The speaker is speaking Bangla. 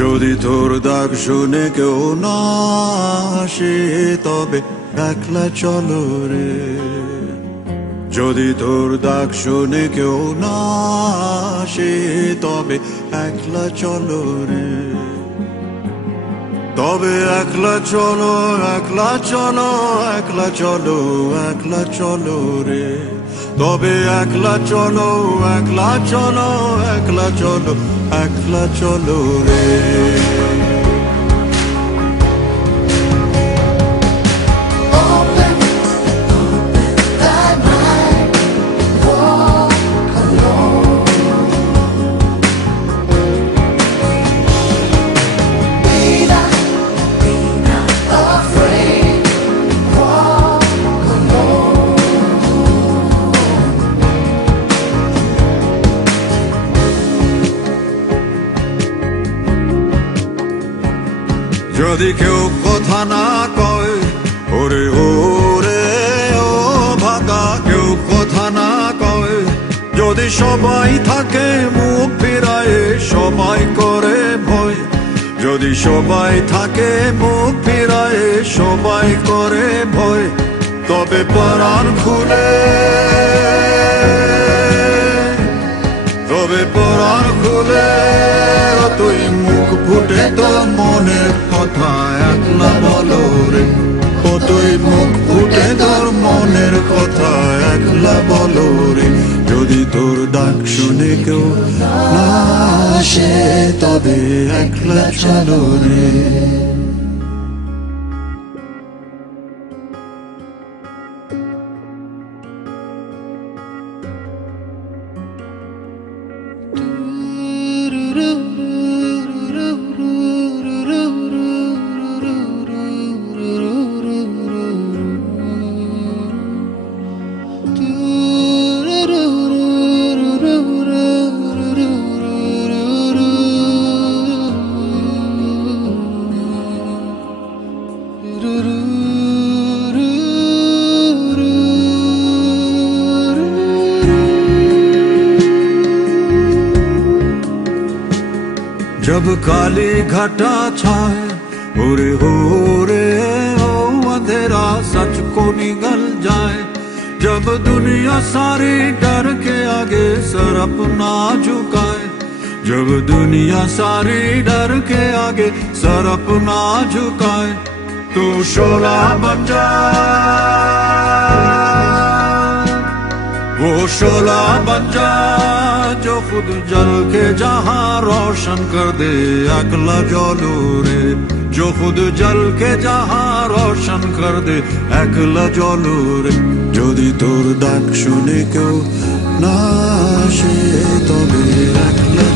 যদি তোর ডাক শুনে কেউ না আসে তবে একলা চলো রে। যদি তোর ডাক শুনে কেউ না আসে তবে একলা চলো রে। তবে একলা চলো, একলা চলো, একলা চলো, একলা চলো রে। তবে একলা চলো, একলা চলো, একলা চলো, একলা চলো রে। যদি কেউ কথা না কয় ওরে ওরে ও ভাগা, কেউ কথা না কয়, যদি সবাই থাকে মুখ ফিরায় সবাই করে ভয়। যদি সবাই থাকে মুখ ফিরায় সবাই করে ভয়, তবে পরাণ খুলে, তবে পরাণ খুলে তুই মুখ ফুটে তোর মনের কথা একলা বলো রে। ও তুই মুখ ফুটে তোর মনের কথা একলা বলো রে। যদি তোর ডাক শুনে কেউ না আসে তবে একলা চলো রে। जब काली घटा छाए ओरे हो रे हो अंधेरा सच को निगल जाए, जब दुनिया सारी डर के आगे सर अपना झुकाए, जब दुनिया सारी डर के आगे सर अपना झुकाए, तू शोला बन जा, वो शोला बन जा जो खुद जल के जहां रोशन कर दे अकला जलो रे। जो खुद जल के जहां रोशन कर दे अकला जलो रे। যদি তোর ডাক শুনে কেউ না আসে তবে একলা